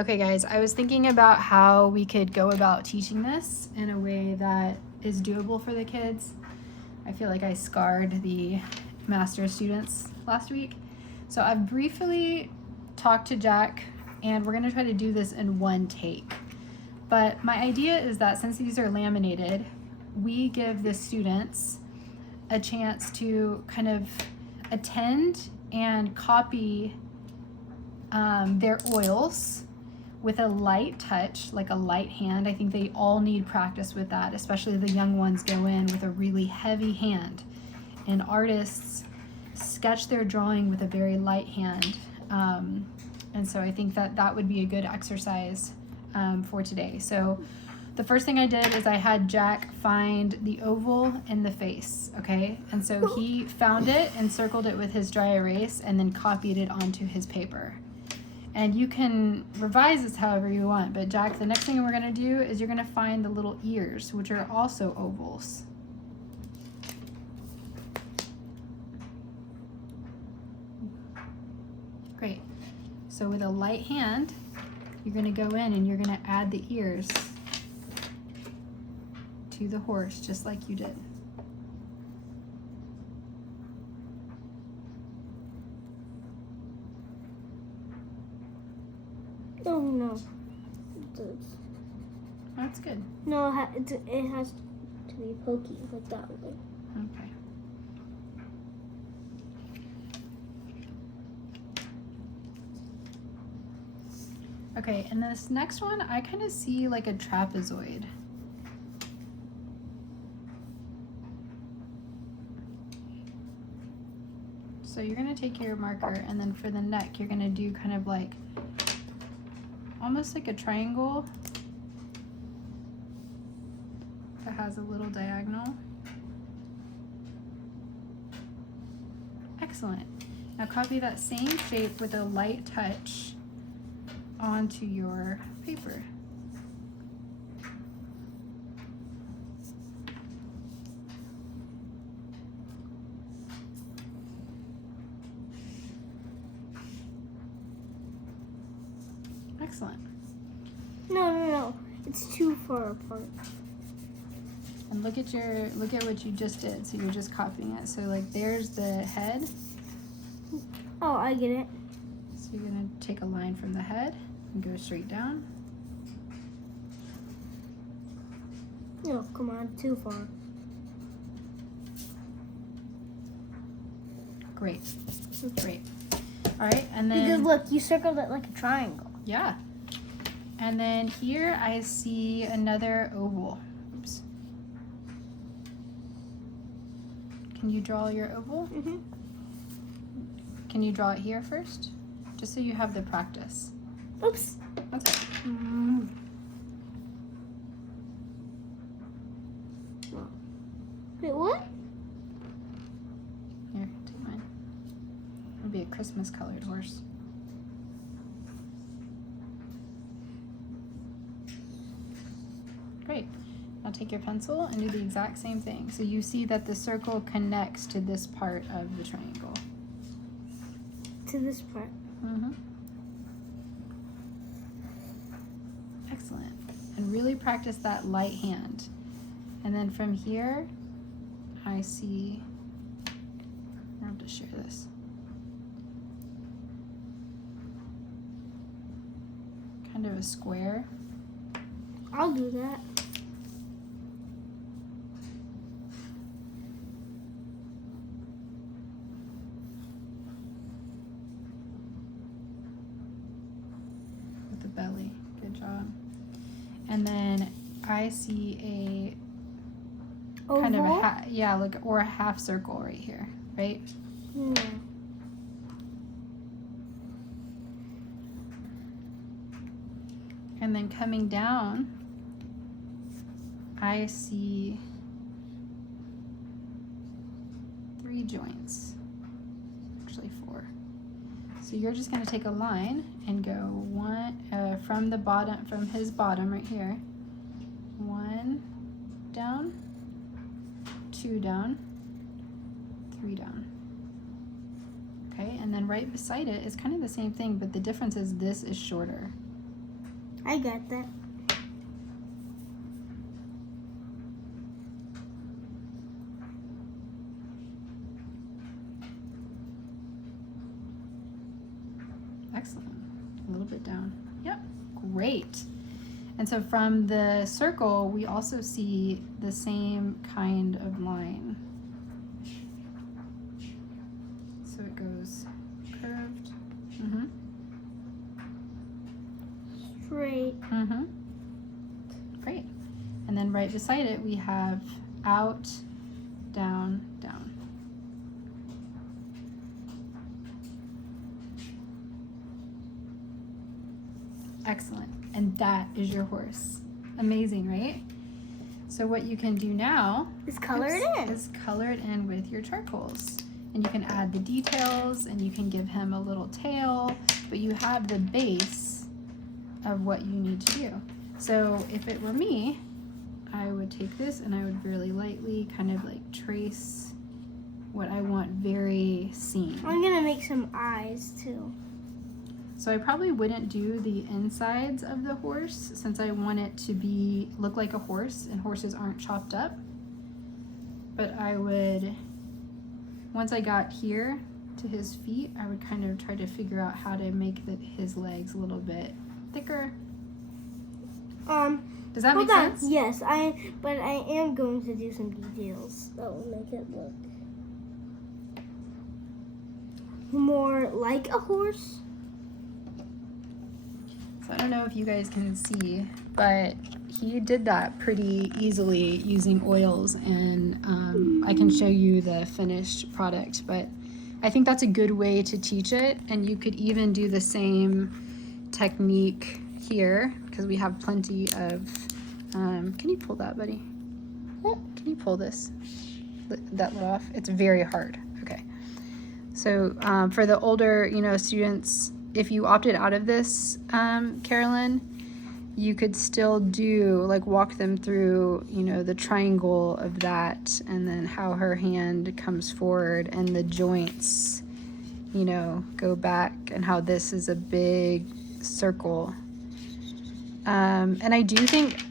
Okay guys, I was thinking about how we could go about teaching this in a way that is doable for the kids. I feel like I scarred the master's students last week. So I've briefly talked to Jack and we're gonna try to do this in one take. But my idea is that since these are laminated, we give the students a chance to kind of attend and copy their oils with a light touch, like a light hand. I think they all need practice with that, especially the young ones go in with a really heavy hand. And artists sketch their drawing with a very light hand. And so I think that that would be a good exercise for today. So the first thing I did is I had Jack find the oval in the face, okay? And so he found it and circled it with his dry erase and then copied it onto his paper. And you can revise this however you want, but Jack, the next thing we're gonna do is you're gonna find the little ears, which are also ovals. Great. So with a light hand, you're gonna go in and you're gonna add the ears to the horse, just like you did. Oh no. That's good. No, it has to be pokey, like that way. Okay. Okay, and this next one, I kind of see like a trapezoid. So you're gonna take your marker and then for the neck, you're gonna do kind of like, almost like a triangle that has a little diagonal. Excellent. Now copy that same shape with a light touch onto your paper. Excellent. No. It's too far apart. And look at what you just did. So you're just copying it. So like there's the head. Oh, I get it. So you're gonna take a line from the head and go straight down. No, come on, too far. Great. Great. All right, and then Because look, you circled it like a triangle. yeah. And then here I see another oval. Oops. Can you draw your oval? Mm-hmm. Can you draw it here first? Just so you have the practice. Oops. Okay. Wait, what? Here, take mine. It'll be a Christmas colored horse. Great. Now take your pencil and do the exact same thing. So you see that the circle connects to this part of the triangle. To this part. Mm-hmm. Excellent. And really practice that light hand. And then from here, I see, I have to share this. Kind of a square. I'll do that. With the belly. Good job. And then I see a kind of Oval? or a half circle right here, right? No. And then coming down, I see 3 joints, actually 4. So you're just gonna take a line and go from the bottom, from his bottom right here, 1 down, 2 down, 3 down. Okay, and then right beside it is kind of the same thing, but the difference is this is shorter. I got that. Excellent. A little bit down. Yep. Great. And so from the circle, we also see the same kind of line. So it goes curved. Mm-hmm. Straight. Mm-hmm. Great. And then right beside it, we have out, down, down. Excellent. And that is your horse. Amazing, right? So what you can do now Is color it in. is color it in with your charcoals. And you can add the details and you can give him a little tail, but you have the base of what you need to do. So if it were me, I would take this and I would really lightly kind of like trace what I want very seen. I'm gonna make some eyes too. So I probably wouldn't do the insides of the horse since I want it to look like a horse and horses aren't chopped up. But I would, once I got here to his feet, I would kind of try to figure out how to make his legs a little bit thicker. Does that make sense? Yes, but I am going to do some details that will make it look more like a horse. So I don't know if you guys can see, but he did that pretty easily using oils, and I can show you the finished product, but I think that's a good way to teach it. And you could even do the same technique here because we have plenty of, can you pull that, buddy? Can you pull this, that lid off? It's very hard. Okay. So for the older, students, if you opted out of this, Carolyn, you could still do, walk them through, the triangle of that, and then how her hand comes forward and the joints, go back, and how this is a big circle. And I do think,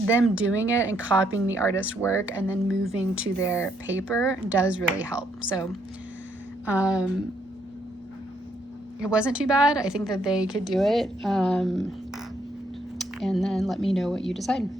them doing it and copying the artist's work and then moving to their paper does really help. So, it wasn't too bad. I think that they could do it. And then let me know what you decide.